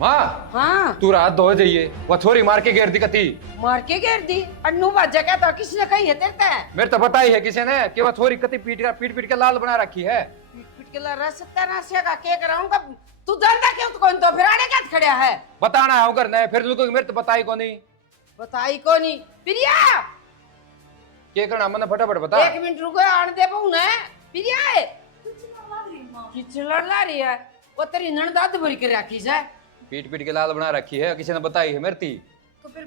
माँ हाँ तू रात धो जाइए वो छोरी मार के घेर दी कती। मार के घेर दी अन्नू बाजा क्या था किसने कही है तेरे ते मेरे तो पता ही है किसी ने कि वो छोरी कती पीट के लाल बना रखी है। पीट पीट के लड़ा सकता ना सेगा के कराऊंगा तू जानता क्यों तो कौन तो फिर आने क्या खड़ा है बताना है उगर ने फिर तुमको मेरे तो बताई को नहीं। बताई को नहीं प्रिया के करना मैंने फटाफट बता। 1 मिनट रुको आने दे बहु ने प्रिया किचड़ ला रही है वो तेरी ननदाद भरी के रखी है पीट के लाल बना रखी है किसी ने बताई है मेरी। तो फिर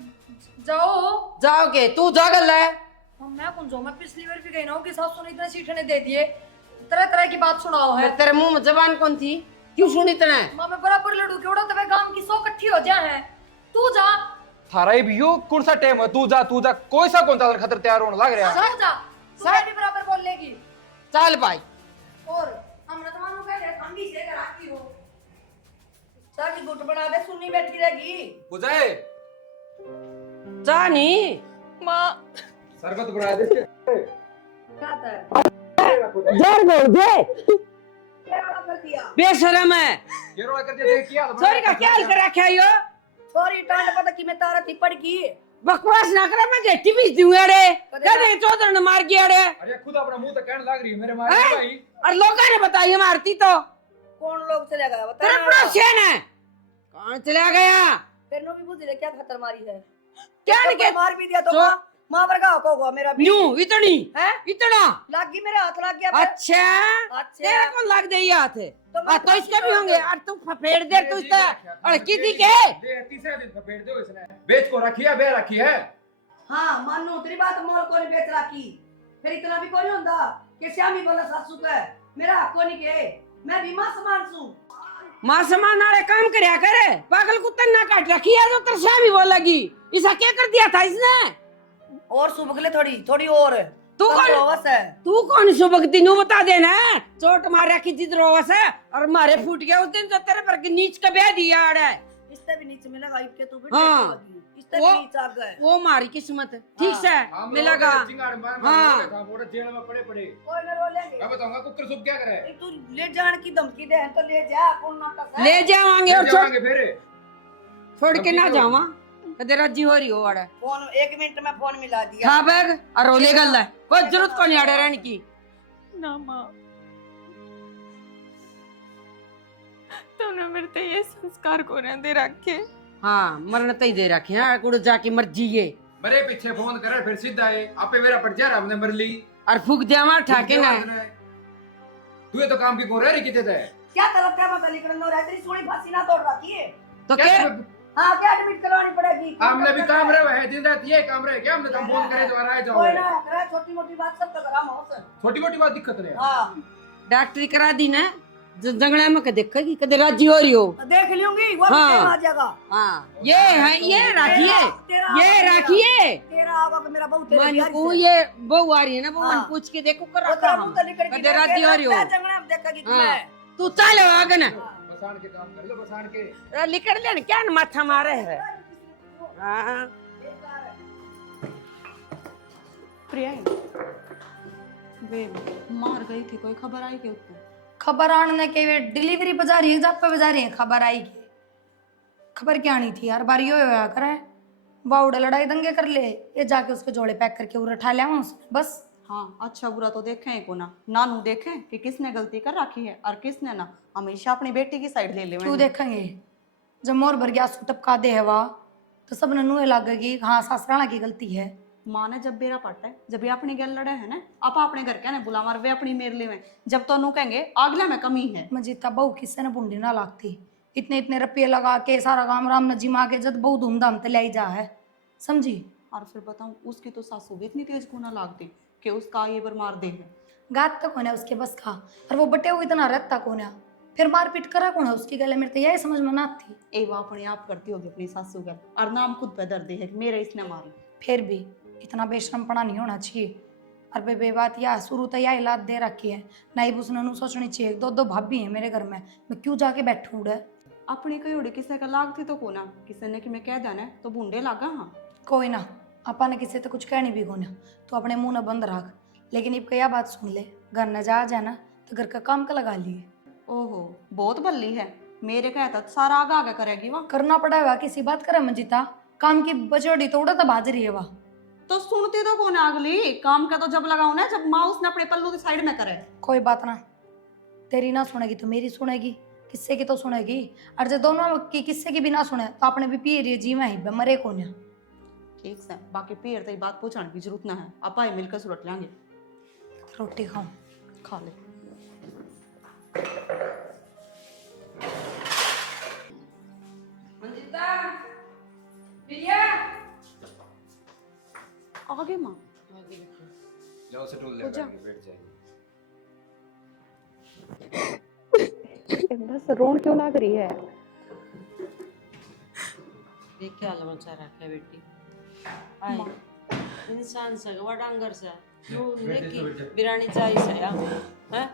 जाओ। जाओगे तू जा गल है मैं कौन जाऊँ? मैं पिछली बार भी गई ना कि सासू ने इतने सीठने दे दिए, तरह तरह की बात सुनाओ है। तेरे मुंह में जबान कौन थी क्यों सुनी तने माँ मैं बराबर लड़ू के उड़ा तब गांव की 100 इकट्ठी हो जाए है। तू जा थारा ही भी यो कौन सा टाइम है तू जा कोई सा कौन सा खतर तैयार होने लग रहा है। तू जा तू भी बराबर बोल लेगी। चल भाई और हमने तो मानो कह हम भी से कराती हो साकी गुट बना दे सुननी बैठी रहेगी बुझाए जानी माँ सरकत बना दे इसके। क्या था जर बोल दे क्या कर दिया बेशरम है ये रोला कर दिया क्या सॉरी का क्या हाल कर रखा है यो सॉरी टांड पता कि मैं तारा थी पड़ की बकवास ना करे मैं गेटी बीच दूं अड़े कहते चौधर ने मार गया अड़े अरे खुद अपना मुंह तो कहने लग रही है मेरे मारे भाई। और लोगों ने बताई मारती तो कौन लोग चले गया बता तेरा पड़ोसियन है कौन चला गया फिर नो भी बुझ ले क्या खतर मारी है क्या तो निके मार भी दिया तो माँ वर्गा होगा मेरा भी न्यू इतनी है इतना लागी मेरे हाथ लग गया अच्छा तेरा कौन लग गई हाथ तो इसके भी होंगे और तू फेर दे तू इसका और किसी के दे तीसरे दिन तो फेर दो इसने बेच को रखी है बे रखी है। हाँ मानो तेरी बात मोर को नहीं बेच रखी फिर इतना भी कोई होता कि श्यामी बोला सासू का मेरा हक को नहीं के मैं भी मां समान सू मां समान वाले काम करया करे पागल कुत्ता ना काट रखी है तो तेरे से भी बोलेगी इसा क्या कर दिया था इसने और सुबगले थोड़ी थोड़ी और तू रोवस है तू कौन सुबकती नु बता देना चोट मार रखी थी रोवस है और मारे फूट गया उस दिन तो तेरे पर नीच का ब्याह दिया है इससे भी नीचे मिलेगा इसके तू भी हाँ। इससे भी नीचे आ गए वो मारी किस्मत ठीक से मिलेगा हाँ वो जेल में पड़े कोई ना रो लेंगे मैं बताऊंगा कुकर सुप क्या करे। तू ले जाने की धमकी दे तो ले जा कौन नाटक है ले जावांगे और जावांगे फिर छोड़ के ना जावा कदे राजी हो रही हो अड़े फोन 1 मिनट में फोन मिला दिया खा बैग और रोले गल है कोई जरूरत को नहीं अड़े रहने की ना माँ तुमने मेरे ते ये संस्कार को न दे रखे। हाँ मरने तई दे रखे हैं कुड़ जाके मर्जी ये मेरे पीछे फोन करे फिर सीधा है आपे मेरा पड़ जा हमने मर ली और फूक दिया मार ठाके ना तू ये तो काम की गोरे रही किते थे क्या तलब क्या मत निकल नो रहा तेरी सोनी फांसी ना तोड़ रखी है तो क्या हाँ क्या एडमिट करवानी पड़ेगी हमने भी काम रहे है दिन रात ये काम रहे क्या हमने तो फोन करे तो आए जाओ कोई ना करे छोटी मोटी बात सब तो करा मौत छोटी मोटी बात दिक्कत नहीं। हाँ डॉक्टरी करा दी ना जंगड़ा में कदे देखेगी कदे राजी हो रही हो देख लूंगी वो हाँ। भी आ जाएगा हाँ ये है ये राखिए तेरा आगा मेरा बहुत तेरा मन प्यार को से। ये बहू आ रही है ना वो मन हाँ। पूछ के देखो कर वो रखा तेरा हम मुंह तो निकल कदे राजी हो रही हो जंगड़ा में देखेगी हाँ। तुम्हें तू चल आगे ना बसान के काम कर लो बसान के लिकड़ ले क्या न माथा मारे है हाँ प्रिया वे मार गई थी कोई खबर आई क्या उसको? खबर आने के वे डिलीवरी बजा रही है जब पे बजा रही है खबर आई की खबर क्या आनी थी यार बारी होया करे बाउडे लड़ाई दंगे कर ले ये जाके उसके जोड़े पैक करके उठा लिया उसने बस हाँ अच्छा बुरा तो देखें ही को ना नानू देखें कि किसने गलती कर रखी है और किसने ना हमेशा अपनी बेटी की साइड ले ले क्यों देखेंगे जब मोर भर गया टपका दे हवा तो सब ननू लगेगी हाँ सासराना की गलती है माँ ने जब बेरा पड़ता है जब ये अपनी गल लड़े है ना आप अपने घर के ना बुला मार वे अपनी मेर ले में जब तो नू कहेंगे अगला में कमी है मजीता बहू किससे ने बुंडी ना लागती इतने इतने रुपये लगा के सारा काम राम न जिमा के जब बहु धूमधाम ते लाई जा है समझी और फिर बताऊं उसकी तो सासू भी इतनी तेज गुना लागती कि उसका ये बर मार दे है गात तक होना उसके बस का और वो बटे हुए इतना रत्ता कौन है फिर मारपीट करा कौन है उसकी गले मेरे तो यही समझ में ना थी ए वो अपने आप करती होगी अपनी सासू का और नाम खुद पे दर्द है कि मेरे इसने मारी फिर भी इतना बेशरमपना नहीं होना चाहिए और बे बात या शुरू तो यह इलाज दे रखी है नहीं उसने सोचनी चाहिए दो दो भाभी हैं मेरे घर में मैं क्यों जाके बैठूं उड़े अपनी कई उड़ी किसी का लागती तो कोना किसी ने कि मैं कह देना तो बूंदे लागा हाँ कोई ना अपा ने किसी तो कुछ कहनी भी कोना तो अपने मुंह न बंद रख लेकिन इब क्या बात सुन ले घर न जा जाना तो घर का काम का लगा लिए। ओहो, बहुत बल्ली है। मेरे कहता तो सारा आगा आगा करेगी वहाँ। करना पड़ेगा, किसी बात करे मंजिता, काम की बचौड़ी तो उड़ा तो बाज रही है वह। तो सुनती तो कौन है अगली? काम का तो जब लगाओ ना, जब माँ उसने अपने पल्लू की साइड में करे। कोई बात ना, तेरी ना सुनेगी तो मेरी सुनेगी, किस्से की तो सुनेगी। और जो दोनों की किस्से की भी ना सुने तो आपने भी पी रही जी में ही मरे को ना। ठीक है, बाकी पेड़ तेरी बात पूछने की जरूरत ना है, आप आए मिलकर सुलट लेंगे। रोटी खाऊं? खा ले। मंजिता, प्रिया, आगे माँ। जाओ से टूल लेकर के बैठ जाइए। बस रोन क्यों ना करी है? देख क्या लमचा रखा है बेटी। आए इंसान सगवा डांगर सा नो लेकी बिरानी चाहिए सया हैं।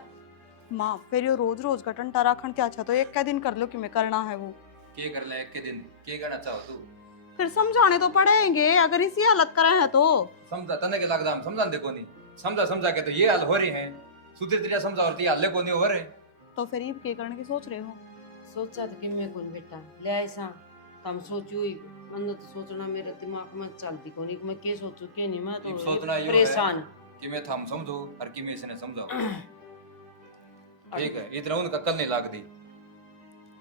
माँ फिर ये रोज रोज का टंटा राखण क्या अच्छा, तो एक क्या दिन कर लो कि मैं करना है वो। के कर ले एक के दिन के करना चाहो तू? फिर समझाने तो पड़ेंगे, अगर इसी हालत करे हैं तो। समझा तने के लगदा हम समझा देखो नहीं, समझा समझा के तो ये हाल हो रही है। सुधीर तेरा समझा और ती हाल को नहीं हो रहे। तो फिर ये के करने की सोच रहे हो? सोचा था कि मैं कौन बेटा ले ऐसा हम सोचू ही मन तो सोचना मेरे दिमाग में चलती कोनी मैं के सोचू के नहीं, मैं ये तो सोचना यो परेशान है कि मैं थम समझो और कि मैं इसने समझाओ। ठीक है, इतना उनका कल नहीं लाग दी।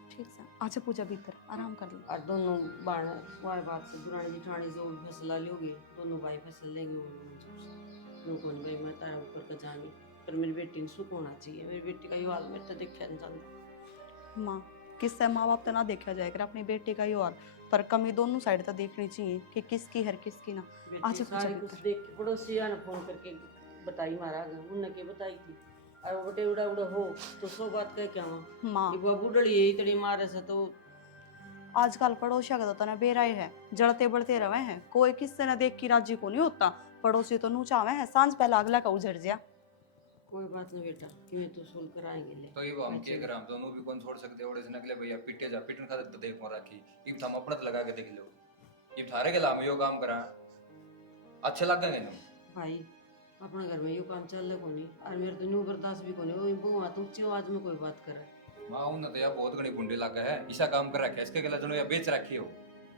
ठीक है, अच्छा पूजा भीतर आराम कर ले। और दोनों बाण वाय बात से दुरानी जिठानी जो फैसला लोगे दोनों भाई फैसला लेंगे वो कौन भाई मैं तारा ऊपर का जानी पर मेरी बेटी ने सुख होना चाहिए। मेरी बेटी का ये हाल मेरे तो देखा नहीं चलता। माँ किससे माँ बाप तो ना देखा जाएगा अपनी बेटी का ही और, पर कमी दोनों साइड तो देखनी चाहिए कि किसकी है किसकी ना। बेटी सारी कुछ देख के पड़ोसी ने फोन करके बताई मारा उन्होंने के बताई थी और वो बटे उड़ा उड़ा हो तो सो बात कह क्या माँ ये बाबू डली यही तड़ी मारे से तो आजकल पड़ोसिया का तो ना बेराय है, जड़ते बढ़ते रहे हैं, कोई किससे ना देख की राजी को नहीं होता। पड़ोसी तो नूचावे हैं, सांझ पहला अगला का उजड़ जा। कोई बात नहीं बेटा कि मैं तो सुल कर आएंगे ले तो ये हम के कर हम दोनों भी कौन छोड़ सकते और इसने अगले भैया पिटे जा पिटन खाते तो देख मोरा की इब हम अपना लगा के देख लो इब थारे के लाम यो काम करा अच्छे लगेंगे ना भाई अपने घर में यो काम चल रहा कोनी और मेरे तो न्यू बर्दाश्त भी कोनी वो बुआ तो ऊंची आवाज में कोई बात करे मां उन तो या बहुत घणी गुंडे लगा है ऐसा काम कर रखा है इसके गला जनो या बेच रखी हो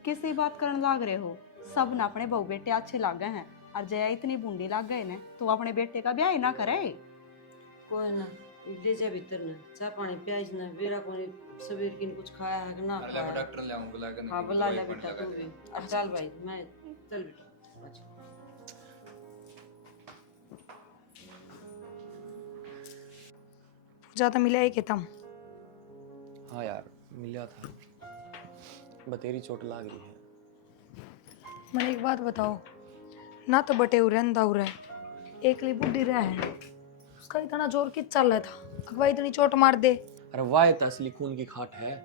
किसी बात करने लाग रहे हो? सब ना अपने बहू बेटे अच्छे लाग गए हैं और जया इतनी बूंदी लाग गए ने तो अपने बेटे का ब्याह ही ना करे। कोई ना ले जा भीतर ना चाय पानी प्याज ना बेरा कोनी सवेर की कुछ खाया है कि ना अरे खाया। डॉक्टर ले आऊं बुला के हाँ बुला ले बेटा तू भी अब चल भाई मैं चल बेटा अच्छा पूजा तो मिला है कि तम? हाँ यार मिला था, बतेरी चोट लाग रही है। मैंने एक बात बताओ ना, तो बटे उरे अंधा उरे एक ली बुढ़ी रहा है, उसका इतना जोर किस चल रहा था अगवा इतनी चोट मार दे। अरे वाह तो असली खून की खाट है।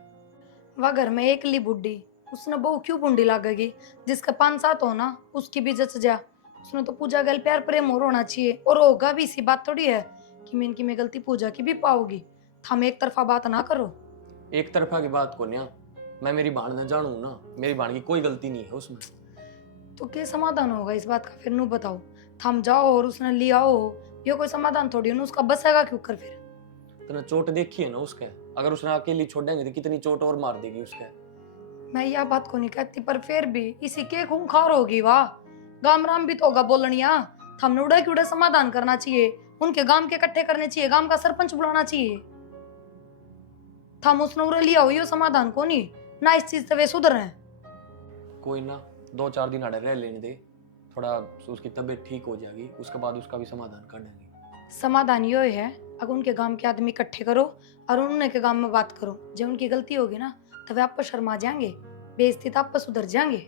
वह घर में एक ली बुढ़ी, उसने बहू क्यों बुंडी लागेगी? जिसका 5-7 हो ना उसकी भी जच जा। उसने तो पूजा गल प्यार प्रेम और होना चाहिए, और होगा भी। इसी बात थोड़ी है कि मैं इनकी में गलती पूजा की भी पाओगी। हम एक तरफा बात ना करो। एक तरफा की बात को न्या, मैं मेरी भाण न जानू ना, मेरी भाण की कोई गलती नहीं है उसमें। तो क्या समाधान होगा इस बात का? फिर नू बताओ, थम जाओ और उसने लिया हो, ये कोई समाधान थोड़ी है। उसका बसेगा क्यों कर? फिर तो ना चोट देखी है ना उसके, अगर उसने अकेली छोड़ देंगे तो कितनी चोट और मार देगी उसके। मैं यह बात को नहीं कहती, पर फिर भी इसी के खूंखार होगी वाह। गाम राम भी तो होगा बोलनिया। हमने उड़ा की उड़ा समाधान करना चाहिए, उनके गांव के इकट्ठे करने चाहिए, गांव का सरपंच बुलाना चाहिए। थम उसने उड़ा लिया हो, ये समाधान को नहीं ना, इस चीज से वे सुधर रहे हैं। कोई ना 2-4 दिन अड़े रह लेने दे, थोड़ा उसकी तबीयत ठीक हो जाएगी, उसके बाद उसका भी समाधान कर देंगे। समाधान ये है अगर उनके गांव के आदमी इकट्ठे करो और उन्होंने के गांव में बात करो। जब उनकी गलती होगी ना तब आप पर शर्मा जाएंगे, बेइज्जती आप पर सुधर जाएंगे।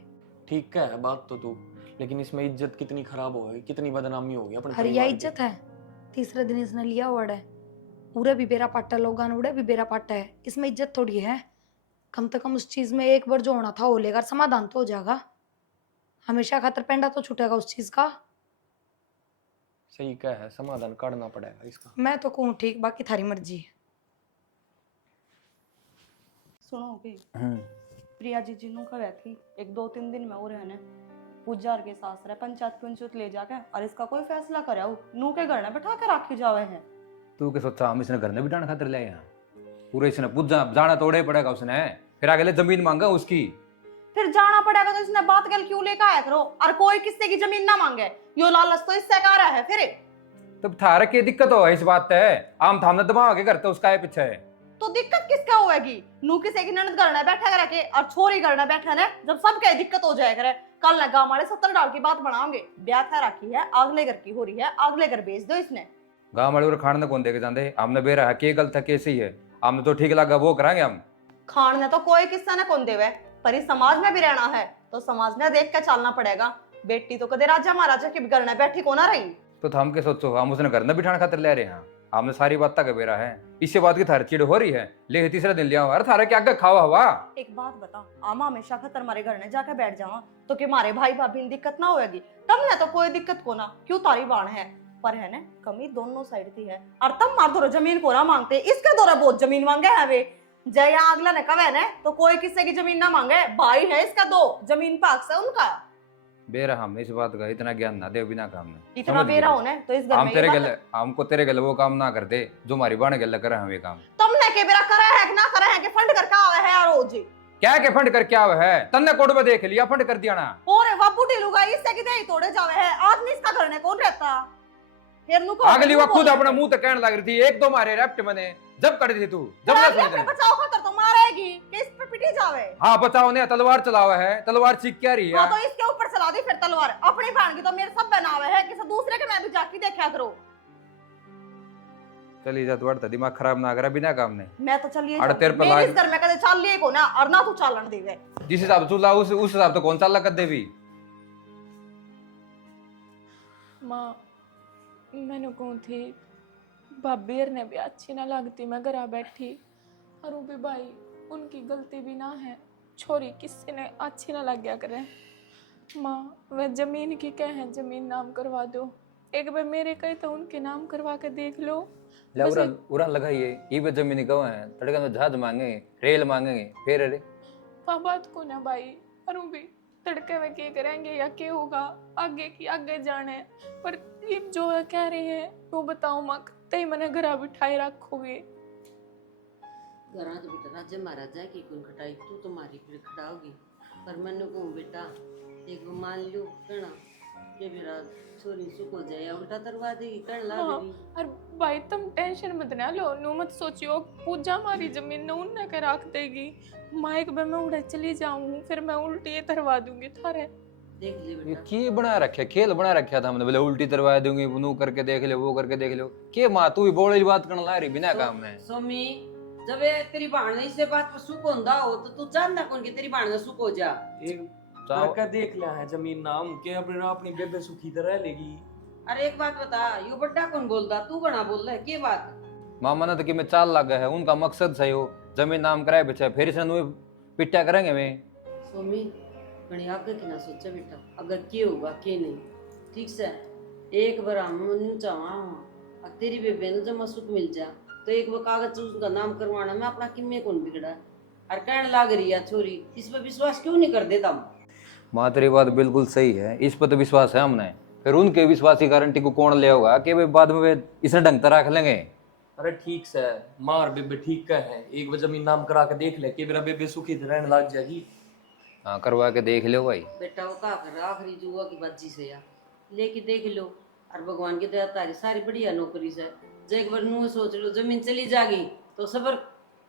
ठीक है बात तो तू, लेकिन इसमें इज्जत कितनी खराब होगी, कितनी बदनामी होगी अपने अरे यह परिवार की। इज्जत है। तीसरे दिन इसने लिया वर्ड है, उड़े भी बेरा पाटा, लोगान उड़े भी बेरा पाटा है, इसमें इज्जत थोड़ी है। कम से कम उस चीज में एक बार जो होना था हो लेगा, समाधान तो हो जाएगा। हमेशा खातर पेंडा तो छूटेगा उस चीज का। सही क्या है, समाधान करना पड़ेगा इसका। मैं तो कहूँ ठीक, बाकी थारी मर्जी है। सुनोगे प्रिया जी जिनू का थी 1-2-3 दिन में वो रहने पूजार के सास रहे पंचायत पंचायत ले जाके और इसका कोई फैसला करे नू के घर में बैठा के राखी जावे हैं। तू के सोचा हम इसने घर में बिठाने खातिर ले यहाँ पूरे इसने पूजा जाना तोड़े पड़ेगा उसने, फिर आगे ले जमीन मांगा उसकी। फिर जाना पड़ेगा तो इसने बात कल क्यों लेकर आया करो, और कोई किससे की जमीन ना मांगे, यो लालच तो इससे का रहा है फिर। तब थारे की दिक्कत हो इस बात है, आम थामने दबाव के करते उसका है पीछे है। तो दिक्कत किसका होएगी, नू किसी की ननद करना बैठा करे के और छोरी करना बैठा ने, जब सबके दिक्कत हो जाए करे। कल ना गांव वाले 70 डाल की बात बनाओगे, ब्याह था रखी है अगले घर की हो रही है, अगले घर भेज दो इसने। गाँव वाले और खाने कौन देके जाते, हमने बेरा है के गलत है कैसे ही है, हमने तो ठीक लगा वो कराएंगे हम। खान ने तो कोई किस्सा ने कौन देवे, पर इस समाज में भी रहना है तो समाज ने देख के चलना पड़ेगा। बेटी तो कदे राजा महाराजा के घर में बैठी को ना रही। तो हम के सोचो हम उसने घर में बिठाने खातिर ले रहे हैं, हमने सारी बात तक बेरा है, इससे बात की थारी चिड़ हो रही है, ले तीसरे दिन लिया हुआ थारे क्या खावा हुआ। एक बात बता, आमा हमेशा खतर मारे घर में जाके बैठ जावा तो कि मारे भाई भाभी ने दिक्कत ना होगी, तब ने तो कोई दिक्कत को ना, क्यों तारी बाण है। पर है ना कमी दोनों साइड थी है, और तब मार दो जमीन को ना मांगते, इसके दौरा बहुत जमीन मांगे है वे। जय यहाँ अगला ने कवे ने तो कोई किसी की जमीन ना मांगे, भाई है इसका दो जमीन पाक से उनका। बेरा हमने इस बात का इतना ज्ञान ना दे बिना काम में, इतना बेरा होने तो इस घर हम में तेरे ये गले बात- हमको तेरे गले वो काम ना कर दे जो हमारी बाण गले करे हम ये काम। तुमने के बेरा करे है कि ना करे है कि फंड करके आवे है रोज। क्या के फंड कर क्या है, तन्ने कोड में देख लिया फंड कर दिया ना। और बाबू ढीलूगा इससे कि दे तोड़े जावे है, आदमी इसका घर ने कौन रहता। फिर नु को अगली वो खुद अपना मुंह तक कहने लग रही थी, एक दो मारे रेप्ट मैंने जब कर दी तू जब ना सुनी अपने तेने। बचाओ खातर तो मारेगी कि इस पे पिटी जावे। हाँ बचाओ ने तलवार चलावा है, तलवार सीख क्या रही हाँ है। तो इसके ऊपर चला दी फिर तलवार, अपनी बहन की तो मेरे सब बनावे है, किसी दूसरे के मैं भी जाके देखा करो। चली जा तू दिमाग खराब ना करा बिना काम ने। मैं तो चलिए अरे तेरे पे मेरे लाग- इस घर में कदे चल लिए को ना, और ना तू चालन देवे। जिस हिसाब से चूल्हा उस हिसाब से कौन सा कर देवी। माँ मैंने कौन थी भाभी ने भी अच्छी ना लगती, मैं घर बैठी और वो भी भाई उनकी गलती भी ना है, छोरी किसी ने अच्छी ना लग गया करे। माँ वह जमीन की क्या है, जमीन नाम करवा दो, एक बार मेरे कहे तो उनके नाम करवा के देख लो। ले उड़ान लगाइए, ये पे जमीन कहाँ है, तड़का में जहाज मांगेंगे रेल मांगेंगे फिर अरे वह बात को ना भाई, और वो भी तड़के में क्या करेंगे या क्या होगा, आगे की आगे जाने। पर ये जो है कह रहे हैं वो बताओ माँ, कत्ते मैंने घर बिठाए रखोगे। घरा तो बेटा राजा महाराजा की कौन खटाई, तू तुम्हारी फिर खटाओगी। पर मैंने कहूँ बेटा एक मान लो कहना कि मेरा छोरी सुख हो जाए, उल्टा तरवा देगी कहने लग हाँ, रही। और भाई तुम टेंशन मत ना लो, नु मत सोचियो पूजा हमारी जमीन न उन्हें के रख देगी। माइक में मैं उड़े चली जाऊं फिर मैं उल्टी तरवा दूंगी थारे। देख ले ये बेटा, की बना रखे खेल बना रखा था हमने, बोले उल्टी तरवा दूंगी नू करके देख ले वो करके देख लो। के माँ तू भी बोले बात करने ला रही बिना काम में। सोमी जब ये तेरी बहन ने इसे बात पर सुख होंदा हो तो तू जानना कौन कि तेरी बहन ने सुख हो जा। एक चाहो- लड़का देख लिया है जमीन नाम के अपने अपनी बेबे सुखी तरह लेगी। अरे एक बात बता, यो बड्डा कौन बोलता, तू गणा बोल रहा है के बात। मामा ने तो कि मैं चाल लगा है, उनका मकसद सही हो जमीन नाम कराए बच्चा फिर से नू पिट्टा करेंगे मैं। सोमी गणी आगे की ना सोचा बेटा, अगर के होगा के नहीं, ठीक से एक बार हम चाहवा तेरी बेबे ने जब सुख मिल जा तो एक वो कागज उसका नाम करवाना, मैं अपना किम्मे कौन बिगड़ा और कहने लाग रही है छोरी, इस पर विश्वास क्यों नहीं कर देता। माँ तेरी बात बिल्कुल सही है, इस पर तो विश्वास है हमने, फिर उनके विश्वास की गारंटी को कौन ले होगा कि वे बाद में वे इसे ढंग तरह रख लेंगे। अरे ठीक से मार बेबे ठीक का है, एक बार जमीन नाम करा के देख ले कि मेरा बेबे सुखी रहने लग जाएगी। हाँ करवा के देख लो भाई। बेटा वो का कर आखिरी जुआ की बाजी से या लेके देख लो, और भगवान की दया तारी सारी बढ़िया नौकरी से जो एक बार नू सोच लो जमीन चली जागी तो सबर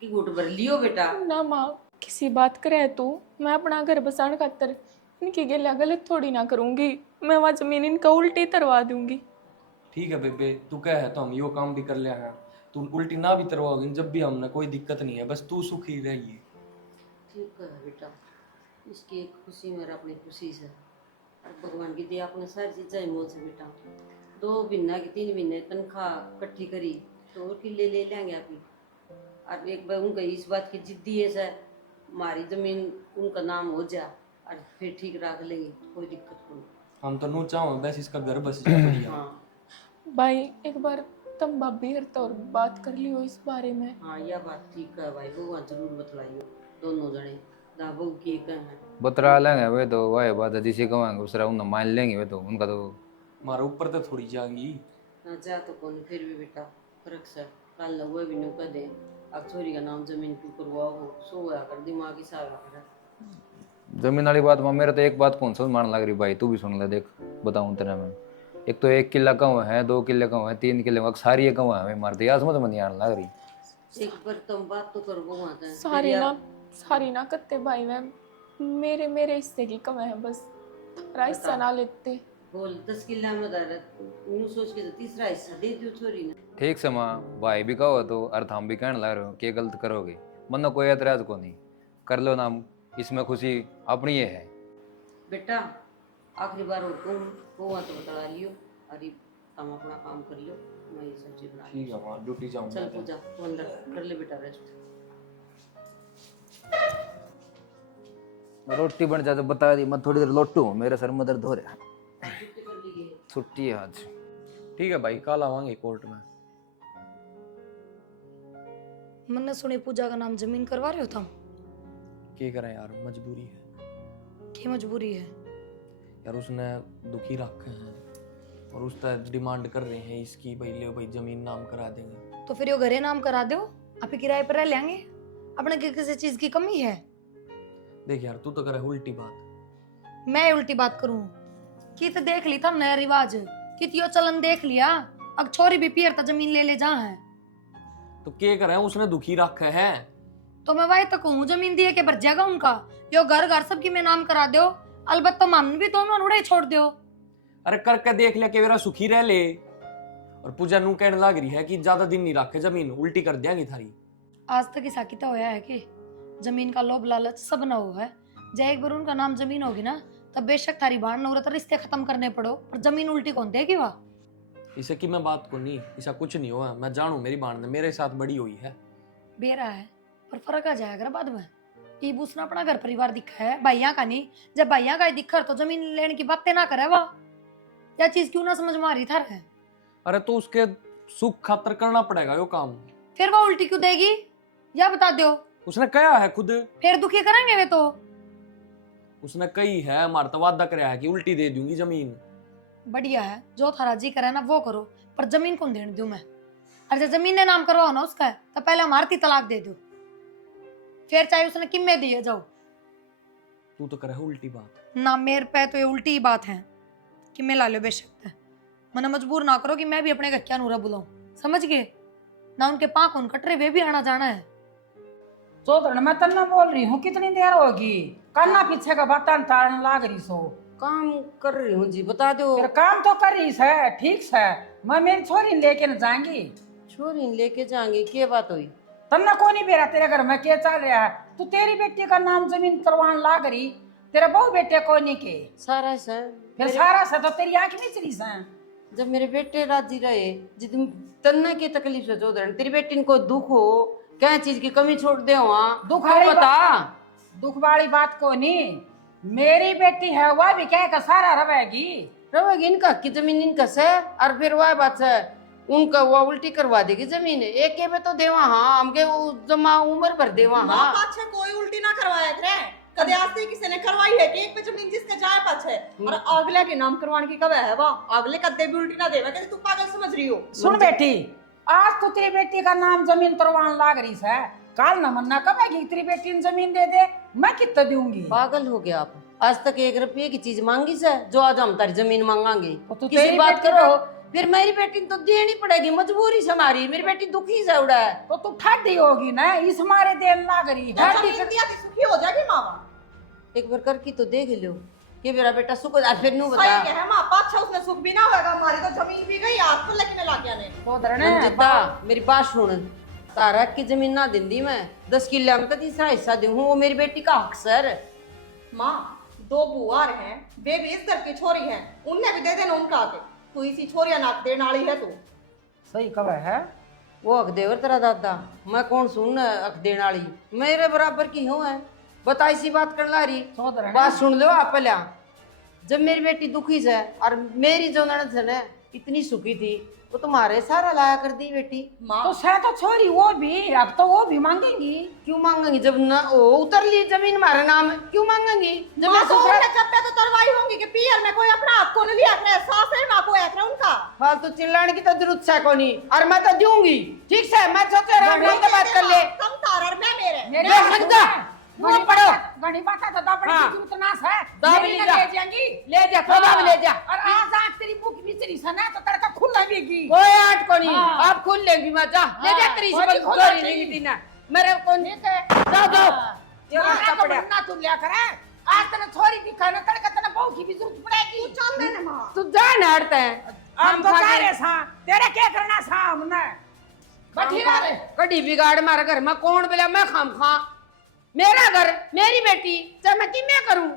की घूट भर लियो बेटा। ना माँ किसी बात करे तो मैं अपना घर बसाने खातर इनकी गिला गलत थोड़ी ना करूंगी, मैं वहाँ जमीन इनका उल्टी तरवा दूंगी। ठीक है बेबे तू कह है तो हम यो काम भी कर लिया है, तू उल्टी ना भी तरवाओगी जब भी हमने कोई दिक्कत नहीं है, बस तू सुखी रहिए। ठीक है बेटा, इसकी एक खुशी मेरा अपनी खुशी से, और भगवान की दया अपने सारी चीज़ें मौज से बेटा। 2 महीना की 3 महीने तनख्वाह इकट्ठी करी तो और किले ले लेंगे अभी, और एक बार उनका इस बात की जिद्दी है सर हमारी जमीन उनका नाम हो जा और फिर ठीक रख लेंगे, कोई दिक्कत नहीं। हम तो नू चाहो बस इसका घर बस जाए बढ़िया। हाँ भाई एक बार तुम भाभी हर तो और बात कर लियो इस बारे में। हाँ यह बात ठीक है भाई, भगवान जरूर बतलाइयो दोनों जने ना बहू की कहें। बतरा लेंगे वे तो वही बात है, जिसे कहेंगे उस तरह उन्हें मान लेंगे वे तो, उनका तो हमारे ऊपर तो थोड़ी जाएंगी। ना जा तो कौन फिर भी बेटा फर्क से कल वो भी नु कह दे अब छोरी का नाम जमीन के ऊपर हुआ हो सो होया कर दिमाग ही सारा कर जमीन वाली बात में मेरे तो एक बात कौन समझ मान लग रही भाई, तू भी सुन ले। देख बताऊं तेरा मैं, एक तो 1 किला गाँव है, 2 किले गाँव है, 3 किले गाँव, सारी गाँव है हमें मारते यार, समझ में नहीं आने लग रही। एक बार तुम बात तो कर वो वहां सारी ना कत्ते भाई मैं मेरे हिस्से की कम है, बस थोड़ा हिस्सा ना लेते। बोल 10 किला में दार नु सोच के तो तीसरा हिस्सा दे दियो छोरी ने। ठीक से माँ भाई भी कहो तो अर्थ हम भी कहने लग रहे हो कि गलत करोगे, मनो कोई एतराज को नहीं, कर लो नाम, इसमें खुशी अपनी ये है। बेटा आखिरी बार और को तो बता लियो, अरे तुम अपना काम कर लो, मैं ये सब्जी बना ठीक है माँ, ड्यूटी जाऊंगा। चल पूजा फोन कर ले बेटा रेस्ट। रोटी बन जाए तो बता दी, मैं थोड़ी देर लोटू, मेरे सर में दर्द हो रहा है। छुट्टी कर ली है। छुट्टी है आज। ठीक है भाई, कल आवांगे कोर्ट में। मैंने सुनी पूजा का नाम जमीन करवा रहे हो तुम। क्या करें यार, मजबूरी है की मजबूरी है? यार, उसने दुखी रखे हैं और उसका डिमांड कर रहे हैं इसकी, भाई ले भाई जमीन नाम करा देंगे। तो फिर यो घरे नाम करा दो, आप ही किराए पर रह लेंगे। अपने के किसी चीज की कमी है? देख यार, तू तो करे उल्टी बात। मैं उल्टी बात करूं? की तो देख ली था नया रिवाज, कितियो चलन देख लिया, अब छोरी भी पियर जमीन ले जा है। तो क्या करें, उसने दुखी रखे है। तो मैं वही तो कहूँ, जमीन दिए के भर जाएगा उनका, यो घर घर सबकी में नाम करा दो, अलबत्ता तो मामन भी तो उड़े छोड़ दो। अरे करके देख ले कि मेरा सुखी रह ले। और पूजा नू कहने लग रही है कि ज्यादा दिन नहीं रखे जमीन, उल्टी कर देंगी थारी। आज तक ऐसा कितना होया है कि जमीन का लोभ लालच सब न हो है। जब एक बार उनका नाम जमीन होगी ना, तब बेशक थारी बाण नौरत रिश्ते खत्म करने पड़ो, पर जमीन उल्टी कौन देगी वह? इसे की मैं बात को नहीं, ऐसा कुछ नहीं हुआ। मैं जानू मेरी बाण ने मेरे साथ बड़ी हुई है। बेरा है पर फर्क आ जाएगा बाद में। ईब उसने अपना घर परिवार दिखा है, भाइया का नहीं। जब भाइया का दिखा तो जमीन लेने की बातें ना करे वह। यह चीज क्यों ना समझ में आ रही था? अरे तो उसके सुख खातर करना पड़ेगा यो काम। फिर वो उल्टी क्यों देगी, या बता दो। उसने कहा है खुद। फिर दुखी करेंगे वे तो। उसने कही है, हमारा तो वादा कराया है कि उल्टी दे दूंगी जमीन। बढ़िया है, जो थारा जी करे ना वो करो, पर जमीन कौन देने दूं मैं? अरे जब जमीन ने नाम करवाओ ना उसका, तो पहले हमारी तलाक दे दो, फिर चाहे उसने किम्मे दिए जाओ। तू तो करे उल्टी बात ना मेरे पे तो ये उल्टी ही बात है। किम्मे ला लो बेशक, मने मजबूर ना करो कि मैं भी अपने घर क्या नूरा बुलाऊं, समझ गए ना? उनके पाक उन कटरे वे भी आना जाना है। चौधरी मैं तन्ना बोल रही हूँ, कितनी देर होगी? करना पीछे का बात टालने लाग रही सो। काम कर रही हूँ जी, बता दो। फिर काम तो कर रही है, ठीक है। मैं मेरी छोरी लेके न जाएंगी। छोरी लेके जाएंगे, क्या बात हुई? तन्ना को नहीं बेरा तेरे घर में क्या चल रहा है? तू तेरी बेटी का नाम जमीन करवाने लाग रही, तेरे बहु बेटे को नहीं के सारा सर फिर सारा सा तो तेरी आंख में चली सा। जब मेरे बेटे राजी रहे, जिद तन्ने की तकलीफ से चौधरी, तेरी बेटी को दुख हो, क्या चीज की कमी छोड़ दे वहाँ दुख तो वाली बता। दुख वाली बात को नहीं, मेरी बेटी है वह भी क्या का सारा रहेगी। रहेगी इनका की जमीन इनका से, और फिर वह बात है उनका वो उल्टी करवा देगी जमीन। एक के पे तो देवा, हाँ हमके वो जमा उम्र भर देवा। हाँ पाछे कोई उल्टी ना करवाया करे, कदे आज से किसी ने करवाई है कि एक पे जमीन जिसके जाए पाछे, और अगले के नाम करवाने की कब है वाह? अगले कदे भी उल्टी ना देवा, कैसे तू पागल समझ रही हो? सुन बेटी, आज तो तेरी बेटी का नाम जमीन करवाने लाग रही है, काल न मन्ना कब आएगी तेरी बेटी ने जमीन दे दे, मैं कितना दूंगी? पागल हो गया आप। आज तक 1 रुपये की चीज मांगी से, जो आज हम तारी जमीन मांगांगे। तो किसी तेरी बात बेटी करो, फिर मेरी बेटी तो देनी पड़ेगी, मजबूरी से हमारी। मेरी बेटी दुखी से उड़ा है। तो तू ठाडी होगी ना, इस मारे देन लाग रही है। जमीन दिया कि सुखी हो जाएगी मामा। एक बार करके तो देख लो कि मेरा बेटा सुख हो जाए, फिर नू सही बता। कह माँ, पाछा उसने सुख भी ना होगा, हमारी तो जमीन भी गई, आपको लेकिन ला गया ने। मंजिता मेरी बात सुन, तारा की जमीन ना दिंदी मैं, 10 किले में तो तीसरा हिस्सा दूं, वो मेरी बेटी का हक सर। माँ 2 बुआर हैं, वे भी इस दर की छोरी हैं, उनने भी दे देना उनका आके। तू इसी छोरिया नाक देने वाली है तू। सही कब है वो हक देवर तेरा दादा, मैं कौन सुन हक देने वाली? मेरे बराबर की हूँ है, बता इसी बात कर ला रही। बात सुन लो आप पहले। जब मेरी बेटी दुखी से और मेरी जो ननद है ना, इतनी सुखी थी, वो तुम्हारे सारा लाया कर दी बेटी। माँ तो सह तो छोरी वो भी, अब तो वो भी मांगेंगी। क्यों मांगेंगी जब ना वो उतर ली जमीन हमारे नाम है, क्यों मांगेंगी? जब माँ मैं को ससुराल उन्हें जब पे तो तरवाई होंगी कि पियर में कोई अपना हाथ को नहीं लिया करे, सास है माँ को एक उनका। फालतू चिल्लाने की तो जरूरत है कोनी, और मैं तो दूंगी। ठीक से मैं सोचे आराम से बात कर ले। कम तार और मैं मेरे मेरे ले सकता घड़ी पड़ो। घड़ी बाता तो दापड़ हाँ। की जरूरत ना है। दाब मेरी ले ना जा। ले जाएंगी। ले जा, थोड़ा भी ले जा। और आज आज तेरी भूख मिचरी सना तो तड़का खुला बेगी। कोई आट को नहीं, हाँ। आप खुल लेंगी मैं जा। ले जा तेरी कोई से खोला गोरी चाहिए। नहीं दी ना। मेरे को नहीं जाओ जाओ। ये कपड़ा ना तू लिया करे। आज तने छोरी दिखा ना तड़का तने बहु की भी जरूरत पड़ेगी। चल दे ना माँ। तू जा ना हटते हैं। हम तो जा रहे सा, तेरे क्या करना सा हमने। बैठी रहे। कड़ी बिगाड़ मारे घर में कौन बोला मैं खाम खा? मेरा घर, मेरी बेटी, चाहे मैं मैं करूं?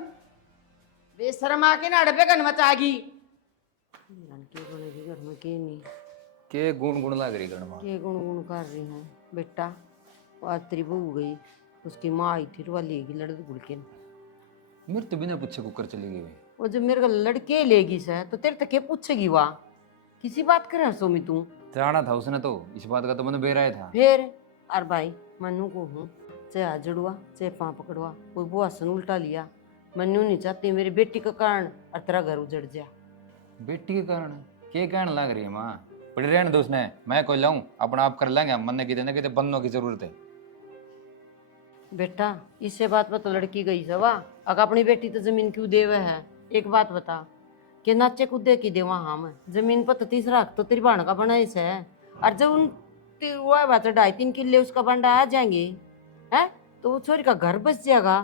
बेशरम आके ना अड़पे गन मचागी। के बनेगी घर में के नहीं, के गुण गुण लग रही गणमा। के गुण गुण कर रही है बेटा। आज तेरी बहू गई, उसकी माँ आई थी रुआ लेगी लड़के गुड़ के। मेरे तो बिना पूछे कुकर चली गई। वो जब मेरे को लड़के लेगी से तो तेरे तक के पूछेगी वाह, किसी बात करे सोमी तू? जाना था उसने तो, इस बात का तो मैंने बेराया था। फिर और भाई मनु को हूँ, चाहे हाथ जड़ुआ चाहे पाँव पकड़वा, कोई वो आसन उल्टा लिया। मनु नहीं चाहती मेरी बेटी का कारण और तेरा घर उजड़ जा। बेटी के कारण के कहने लग रही है माँ? पड़ी रहने दो उसने, मैं कोई लाऊं अपना आप कर लेंगे हम। मन ने कितने कितने बंदों की जरूरत है। बेटा इससे बात पर तो लड़की गई सवा, अगर अपनी बेटी तो जमीन क्यों देवे है? एक बात बता कि नाचे कूदे की देवा हम जमीन पर तो तीसरा हक तो तेरी बाण का बना इसे है। और जब उन वो बात 2.5-3 किले उसका बंडा आ जाएंगे है तो वो छोरी का घर बच जाएगा।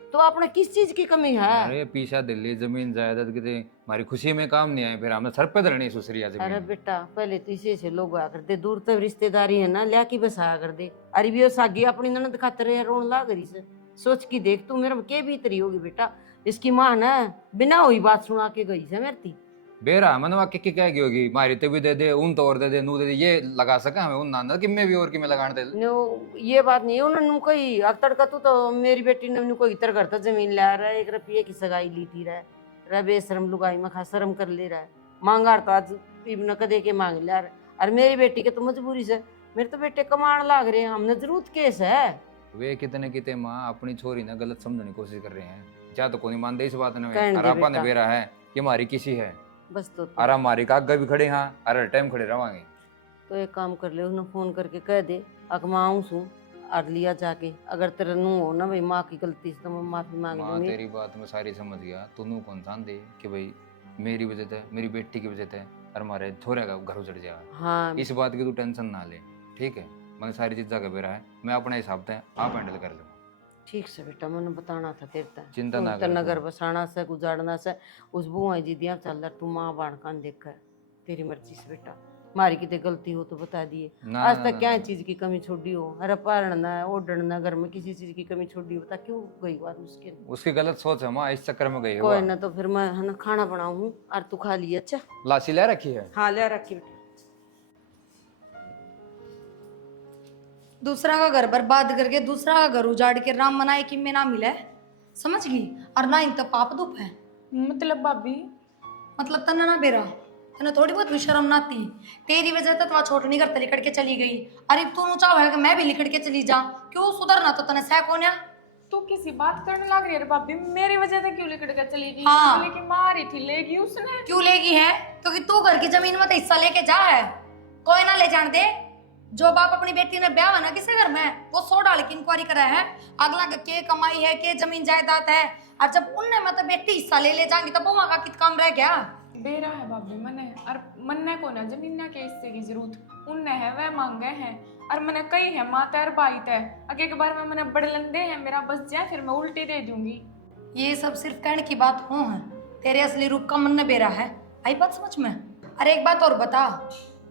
तो अपने किस चीज की कमी है? अरे पीछा दिल्ली जमीन जायदाद कितनी हमारी खुशी में काम नहीं आए, फिर हमने सर पे धरनी सुसरिया अरे जमीन। बेटा पहले तो इसे से लोग आया करते, दूर तक रिश्तेदारी है ना लिया की बसाया कर दे। अरे भी सागी अपनी ननद खातर है रोन ला गरी से। सोच की देख तू मेरे के भीतरी होगी बेटा। इसकी माँ ना बिना हुई बात सुना के गई से मेरी। बेरा मनवा के क्या की होगी, मारी तो भी दे दे, ऊन तो और दे दे, नू दे दे, ये लगा सका हमें उन नाना कि मैं भी और कि मैं लगाने दे। नो ये बात नहीं है उन्होंने कोई अक्तड़ का तू तो मेरी बेटी ने कोई इतर करता जमीन ला रहा है, 1 रुपये की सगाई ली थी रहा बेशरम लुगाई में खा शर्म कर ले रहा है। मांगा तो आज इब्न कदे के मांग लिया। और मेरी बेटी के तो मजबूरी से मेरे तो बेटे कमाण लाग रहे हैं, हमने जरूरत केस है। वे कितने कितने माँ अपनी छोरी ना गलत समझने की कोशिश कर रहे हैं। क्या तो कोई मानते इस बात ने, कहने दे और आपा ने बेटा। बेरा है कि हमारी किसी है बस तो और हमारी का आगे भी खड़े हाँ अरे टाइम खड़े रवांगे। तो एक काम कर ले उन्हें फोन करके कह दे अकमा आऊँ सू और लिया जाके। अगर तेरा नू हो ना भाई माँ की गलती से तो मैं माफी मांग माँ लूंगी। तेरी बात में सारी समझ गया, तू नू कौन सान दे कि भाई मेरी वजह से मेरी बेटी की वजह से और हमारे छोरे का घर उजड़ जाएगा। हाँ इस बात की तू टेंशन ना ले, ठीक है? मैंने सारी चीज़ का बेरा है, मैं अपने हिसाब से आप हैंडल कर लूँ। ठीक से बेटा मैंने बताना था तेरे तक। चिंता ना कर नगर तू। बसाना से गुजारना से उस बुआ जी दिया चल रहा तू माँ बाण कान देख कर तेरी मर्जी से बेटा। मारी की गलती हो तो बता दिए। ना, आज ना, तक ना, क्या ना। चीज की कमी छोड़ी हो? अरे पारणना ओढ़ना घर में किसी चीज की कमी छोड़ी हो बता क्यों गई बात मुश्किल? उसकी गलत सोच है माँ, इस चक्कर में गई कोई है। ना तो फिर मैं है ना खाना बनाऊं और तू खा लिए। अच्छा लाशी ले रखी है। हाँ ले रखी बेटा। दूसरा का घर बर्बाद करके दूसरा का घर उजाड़ के राम मनाए कि में ना मिले, समझ गई? और ना इन तो पाप दुप है। मतलब भाभी मतलब तना ना बेरा तना थोड़ी बहुत भी शर्म ना आती? तेरी वजह से तो छोट नहीं करते लिकड़ के चली गई। अरे तू चाहो है कि मैं भी लिकड़ के चली जा, क्यों सुधरना तो तने सह कोन्या। तू किसी बात करने लग रही है रे भाभी? मेरी वजह से क्यों लिकड़ कर चली गई? हाँ। लेकिन मारी थी लेगी उसने। क्यों लेगी है? क्योंकि तू घर की जमीन में तो हिस्सा लेके जा है, कोई ना ले जान दे। जो बाप अपनी बेटी ने ब्याह ना किसी घर में वो 100 डाल की इंक्वायरी करा है, अगला के कमाई है के जमीन जायदाद है। और जब उनने मतलब बेटी हिस्सा ले जाएंगी तो वहां का कित काम रह गया? बेरा है भाभी मने, और मन्ने को ना जमीन ना के हिस्से की जरूरत उनने है, वह मांगे हैं। और मैंने कही है माता और बाई तय आगे के बार में मैंने बड़े लंदे हैं मेरा बस जाए फिर मैं उल्टी दे दूंगी। ये सब सिर्फ कहने की बात हो है, तेरे असली रूप का मन न बेरा है। आई बात समझ में? अरे एक बात और बता,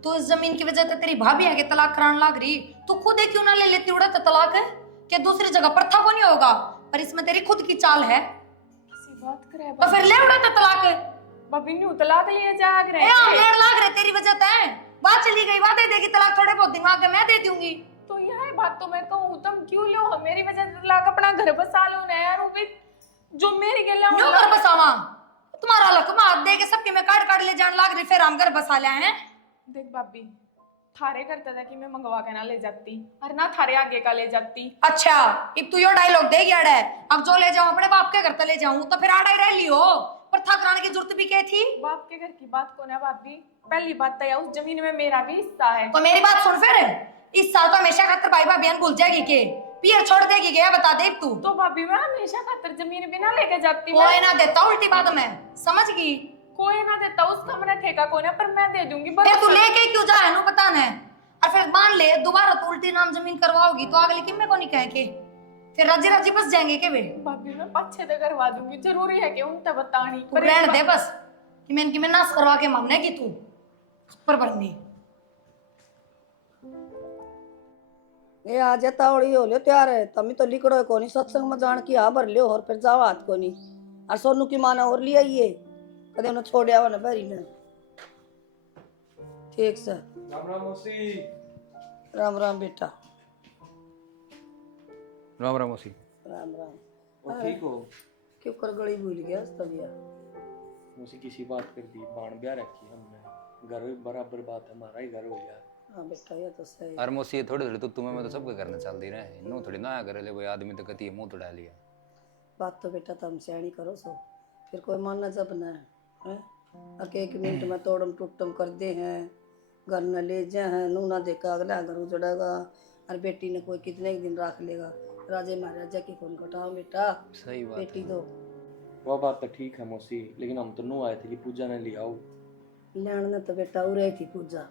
तू इस जमीन की वजह से तेरी भाभी आगे तलाक कराने लग रही, तू खुद ही क्यों ना ले लेती? उड़ा तो तलाक है कि दूसरी जगह प्रथा को नहीं होगा, पर इसमें तेरी खुद की चाल है किसी बात करे तो फिर ले उड़ा तो तलाक। भाभी न्यू तलाक लिए जाग रहे लड़ लाग रहे तेरी वजह से, बात चली गई, बात दे देगी तलाक थोड़े बहुत दिन आगे मैं दे दूंगी। तो यह बात तो मैं कहूँ तुम क्यों लो मेरी वजह से तलाक, अपना घर बसा लो ना यार। वो भी जो मेरी गला न्यू घर बसावा तुम्हारा लक मार दे के सबके मैं काट काट ले जाने लाग रही, फिर हम घर बसा ले हैं। देख भाभी, थारे करता था कि मैं मंगवा के ना ले जाती और ना थारे आगे का ले जाती। अच्छा, अब तू यो डायलॉग दे गया है, अब जो ले जाऊं अपने बाप के घर तक ले जाऊं तो फिर आड़ा ही रह लियो, पर थक कराने की जरूरत भी क्या थी? बाप के घर की बात को ना भाभी, पहली बात तो उस जमीन में मेरा भी हिस्सा है। तो मेरी बात सुन फिर, इस साल तो हमेशा खातर भाई भाभी भूल जाएगी के पियर छोड़ देगी क्या, बता दे तू। तो भाभी मैं हमेशा खातर जमीन भी ना लेके जाती। कोई ना देता उल्टी बात में, समझ गई? कोई ना देता, उसका मेरा ठेका कोई ना, पर मैं दे दूंगी। फिर तू लेके क्यों जाए नु पता न, और फिर मान ले दोबारा तू उल्टी नाम जमीन करवाओगी तो अगली किम्मे को नहीं कहे के फिर राजी राजी बस जाएंगे के वे। भाभी मैं पछे तो करवा दूंगी, जरूरी है कि उनसे बतानी। तू रहने दे बस कि मैं नाश करवा के मानने की तू पर बननी। ये आ जाता ओड़ी हो लियो तैयार है, तमी तो लिकड़ो कोनी सत्संग में जान की आ भर लियो और फिर जाओ हाथ कोनी। और सोनू की माना और लिया ये कदे उन्हें छोड़या हो ना भरी ने। ठीक से राम राम मौसी। राम राम बेटा। राम राम मौसी। राम राम। और ठीक हो? क्यों कर गली भूल गया तबिया? मौसी किसी बात कर दी, बाण ब्याह रखी हमने, घर भी बराबर बात, हमारा ही घर हो गया। हाँ बेटा ये तो सही। अरे मौसी ये थोड़ी थोड़ी तो तुम्हें मैं तो सबके करना चल दी रहे नो थोड़ी ना करे ले कोई आदमी तो कती मुंह तो डाल लिया। बात तो बेटा तुम सियाणी करो सो, फिर कोई मानना जब ना है अके एक मिनट में तोड़म टूटम कर दे हैं, घर न ले जाए हैं, नू ना देखा अगला घर उजड़ेगा, और बेटी ने कोई कितने एक दिन रख लेगा। राजे महाराजा की कौन घटाओ बेटा, सही बात बेटी है। दो। वह बात तो ठीक है मौसी, लेकिन हम तो नू आए थे कि पूजा ने लिया आओ। लेन ने तो बेटा उरे थी पूजा,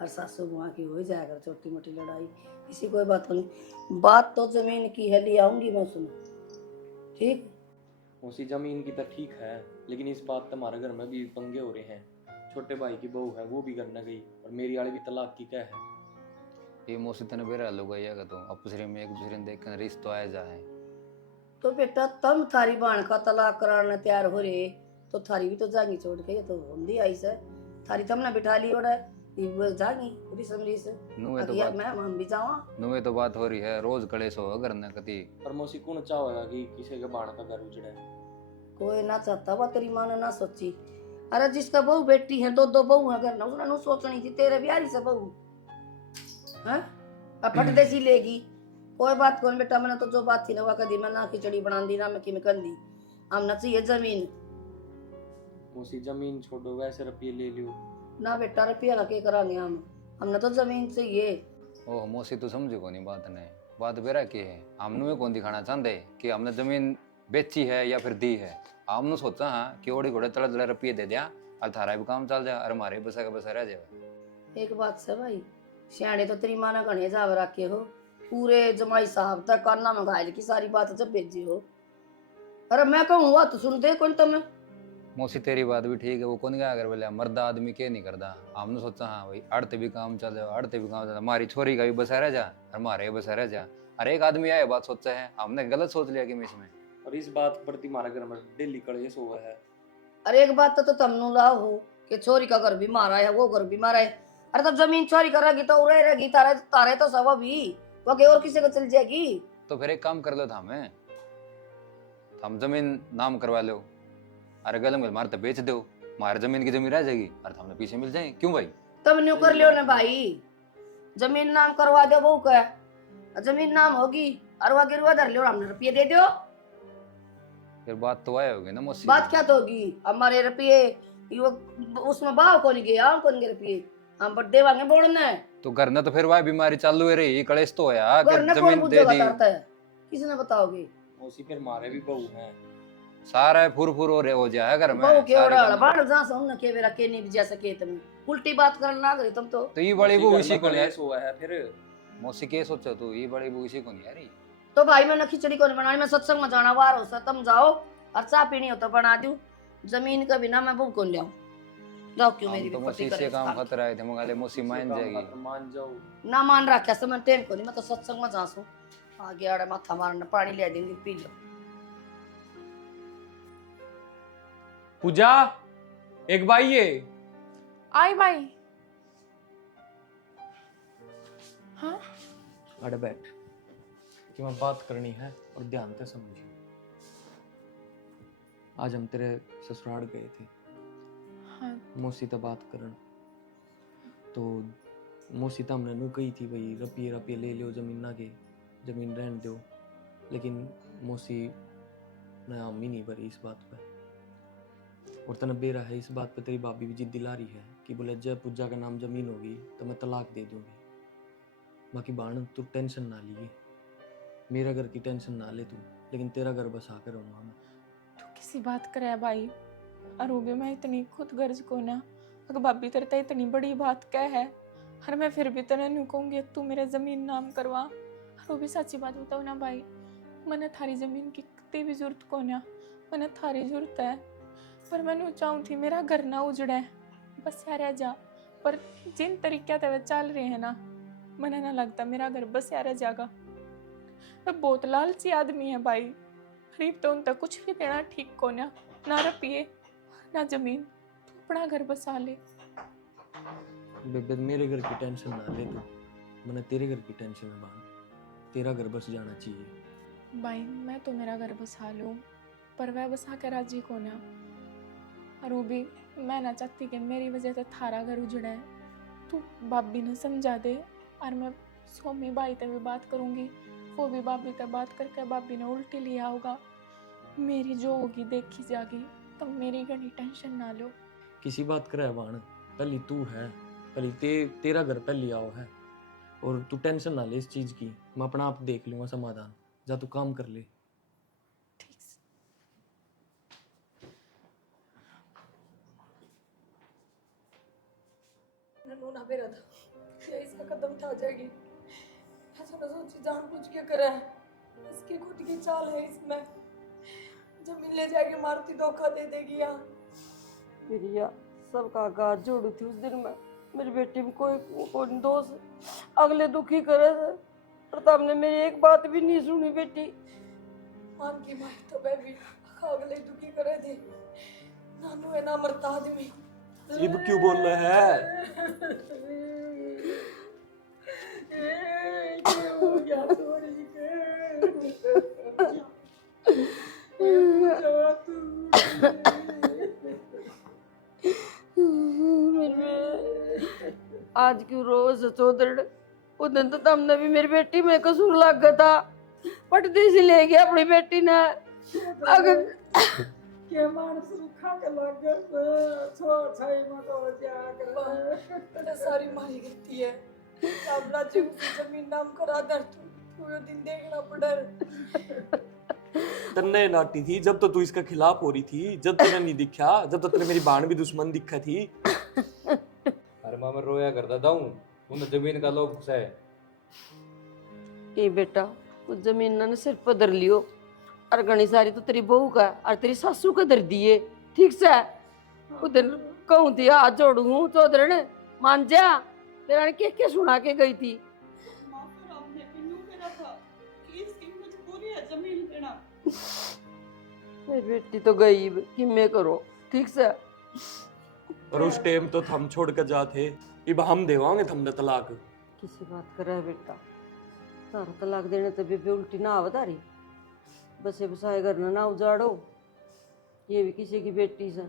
और सासू बुआ की हो जाएगा छोटी मोटी लड़ाई, इसी कोई बात नहीं। बात तो जमीन की है, ले आऊंगी मैं सुनो, ठीक? मौसी जमीन की तो ठीक है, लेकिन इस बात हमारे घर में भी पंगे हो रहे हैं। छोटे भाई की बहू है वो भी घर न गई, और मेरी वाली भी तलाक की क्या है। ये मौसी तने बेरा लोग आएगा तो आपस में एक दूसरे ने देख कर रिश्ता आया जाए। तो बेटा तुम थारी बाण का तलाक कराने तैयार हो रहे तो थारी भी तो जाएंगी छोड़ के, ये तो होंदी आई से थारी तुमने बिठा ली ओड़ा ये जाएंगी पूरी समरी से। नुए तो अगिया बात मैं हम भी जावा, नुए तो बात हो रही है, रोज कलेश हो घर न कती। पर मौसी कौन चाहेगा कि किसी के बाण का घर उजड़े। कोई ना चाहता वो तेरी माँ ने ना सोची। अरे जिसका बहू बेटी है, दो दो बहू है घर ना, उसने नु सोचनी थी तेरे बिहारी से बहू हैं अब फट देसी लेगी। कोई बात कौन बेटा, मैंने तो जो बात थी ना वो कदी मैं ना खिचड़ी बना दी ना मैं कि मैं कर दी। हम ना चाहिए जमीन मौसी जमीन छोड़ो, वैसे रुपये ले लियो ना बेटा, रुपया का के करांगे हमने तो जमीन चाहिए। ओह मौसी तो समझो को नहीं बात ने, बात बेरा की है। हमने कौन दिखाना चाहते कि हमने जमीन बेची है या फिर दी है। हमने सोचा हाँ कि ओड़ी घोड़े तड़े तड़े रुपये दे दिया और थारा भी काम चल जाए और हमारे बसा का बसा रह जाए। एक बात से भाई, सियाने तो तेरी माँ ने घने जाव रखे हो, पूरे जमाई साहब तक काना में घायल की सारी बात जब भेजी हो। अरे मैं कहूँ हुआ तो सुन दे कौन तुम्हें। मौसी तेरी बात भी ठीक है, वो कौन क्या कर बोले मर्दा आदमी के नहीं करता। हमने सोचा हाँ भाई अड़ते भी काम चल जाए, अड़ते भी काम चल जाए, हमारी छोरी का भी बसा रह जा और हमारे बसा रह जा। अरे एक आदमी आए बात सोचा है, हमने गलत सोच लिया कि मैं इसमें। और इस बात पर तुम्हारे घर में डेली कलेश हुआ है। अरे एक बात तो तुम लाओ हो कि छोरी का घर भी मारा है, वो घर भी मारा है। अरे तब जमीन चोरी करेगी तो उड़े रहेगी, तारे तारे तो सब भी वो के और किसी को चल जाएगी। तो फिर एक काम कर लो था हमें, हम जमीन नाम करवा लो, अरे गलम गल मारते बेच दो, हमारे जमीन की जमीन रह जाएगी और हमने पीछे मिल जाए। क्यों भाई? तब न्यू कर लियो ना भाई, जमीन नाम करवा दो वो का जमीन नाम होगी और वह गिरवा धर लियो, हमने रुपये दे दो। फिर बात तो आए होगी ना मौसी। बात क्या तो होगी, हमारे रुपये उसमें भाव कौन गया, हम कौन गए रुपये, हम बड्डे वांगे बोड़ने तो घर ने तो फिर वह बीमारी चालू है रही, कलेश तो होया कि घर ने कौन जमीन दे बुझेगा दी। करता है, किसने बताओगे। मौसी फिर मारे भी बहू हैं। सारा फुर फुर हो जाए घर में बहू के सारे ओड़ा काम। बाण जा सुन के बेरा के नहीं बिजा सके तुम उल्टी बात करना ना करे तुम तो। तो ये बड़ी वो इसी को नहीं कलेश हुआ है फिर। मौसी के सोचो तू, ये बड़ी वो इसी को नहीं यार। तो भाई मैंने खिचड़ी को नहीं बनाई, मैं सत्संग में जाना वार हो सा, तुम जाओ और चाय पीनी हो तो बना दूं, जमीन का बिना मैं भूख कौन लियाऊं। जाओ क्यों मेरी तो भी मौसी पट्टी से करे काम खतरा है थे मंगाले मौसी मान जाएगी। मान जाओ ना मान रखा से मैं टेम को नहीं, मैं तो सत्संग में जासू आगे आड़े माथा मारना, पानी ले देंगे पी लो। पूजा एक बाई है। आई भाई। हाँ अरे बैठ कि मैं बात करनी है और ध्यान से समझिए। आज हम तेरे ससुराल गए थे। हाँ मौसी तो बात करन तो मौसी तो हमने नू कही थी भाई रपिए रपिए ले लो जमीन ना के, जमीन रहने दो, लेकिन मौसी ने हम ही नहीं भरी इस बात पे। और तने बेरा है इस बात पे, तेरी भाभी भी जिद दिला रही है कि बोले जब पूजा का नाम जमीन होगी तो मैं तलाक दे दूंगी। बाकी बाण तू टेंशन ना लिए, मेरा घर की टेंशन ना ले तू, लेकिन तेरा घर बसा कर रहूंगा मैं। तू किसी बात करे भाई, और वो भी मैं इतनी खुद गर्ज को ना, अगर भाभी तेरे ते इतनी बड़ी बात कह है और मैं फिर भी तेरे नहीं कहूँगी तू मेरे जमीन नाम करवा। और वो भी सच्ची बात बताओ ना भाई, मैंने थारी जमीन की कितनी भी जरूरत को ना, मैंने थारी जरूरत है, पर मैंने चाहूँ थी मेरा घर ना उजड़े, बस यार रह जा। पर जिन तरीके से वे चल रहे हैं ना, मैंने ना लगता मेरा घर बस यार जाएगा। मैं बहुत लालची आदमी है भाई, गरीब तो उन तक कुछ भी देना ठीक को ना रुपये ना जमीन, तू अपना घर बसा ले। बेबे मेरे घर की टेंशन ना ले तू, मैंने तेरे घर की टेंशन है बाण, तेरा घर बस जाना चाहिए। भाई मैं तो मेरा घर बसा लूँ, पर वह बसा के राजी को ना, और वो भी मैं ना चाहती कि मेरी वजह से थारा घर उजड़े। तू भाभी ने समझा दे, और मैं सोमी भाई से भी बात करूँगी, वो भी भाभी से बात करके भाभी ने उल्टी लिया होगा। मेरी जो होगी देखी जाएगी, तो मेरी घनी टेंशन ना लो। किसी बात करे बाण, पहली तू है, पहली तेरा घर पहली आओ है, और तू टेंशन ना ले इस चीज की, मैं अपना आप देख लूंगा समाधान, जा तू काम कर ले। ठीक से। नन्नू ना बेरा था ये इसका कदम उठा जाएगी, ऐसा ना सोची जानबूझ के करे, इसकी खुद की चाल है इसमें, जमीन ले जाएगी मारुति धोखा दे देगी। यहाँ प्रिया सबका गाज जोड़ी थी उस दिन में, मेरी बेटी में कोई दोष, अगले दुखी करे थे, प्रताप ने मेरी एक बात भी नहीं सुनी। बेटी मान की माई तो मैं भी अगले दुखी करे थे, नानू है ना मरता आदमी। ये क्यों बोल रहा है? आज क्यों रोज चौधरी, उस दिन तो तुमने भी मेरी बेटी में कसूर लग गया था, पटदी सी ले गया अपनी बेटी ने। अगर के मानस रुखा के लग गए छोड़ छाई मत हो जा, सारी मारी गलती है। अब राजी जमीन नाम करा दर, तू पूरे दिन देखना पड़े। तन्ने नाटी थी जब तो तू इसके खिलाफ हो रही थी, जब तूने नहीं दिखा, जब तो तेरे मेरी बाण भी दुश्मन दिखा थी। अरे माँ मैं रोया करता था हूँ, तुमने जमीन का लोग है कि बेटा उस जमीन ने सिर पर धर लियो, और घनी सारी तो तेरी बहू का और तेरी सासू का धर दिए। ठीक से उस दिन कहूँ थी हाथ जोड़ू चौधरी ने, मान जा, तेरा ने क्या सुना के गई थी। मेरी बेटी तो गई, किम्मे करो। ठीक से और उस टाइम तो हम छोड़ कर जाते, अब हम देवांगे तुमने तलाक। किसी बात कर रहा है बेटा, तारा तलाक देने तो बेबे उल्टी ना आवतारी, बसे बसाए घर ना उजाड़ो, ये भी किसी की बेटी से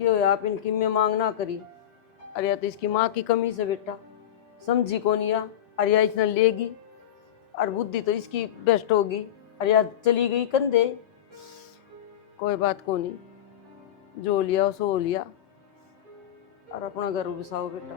क्यों आप इनकी में मांग ना करी। अरे या तो इसकी माँ की कमी से बेटा समझी कौन या, अरे या इसने लेगी, और बुद्धि तो इसकी बेस्ट होगी, अरे या चली गई कंधे। कोई बात को नहीं, जो लिया सो लिया, और अपना घर बसाओ बेटा।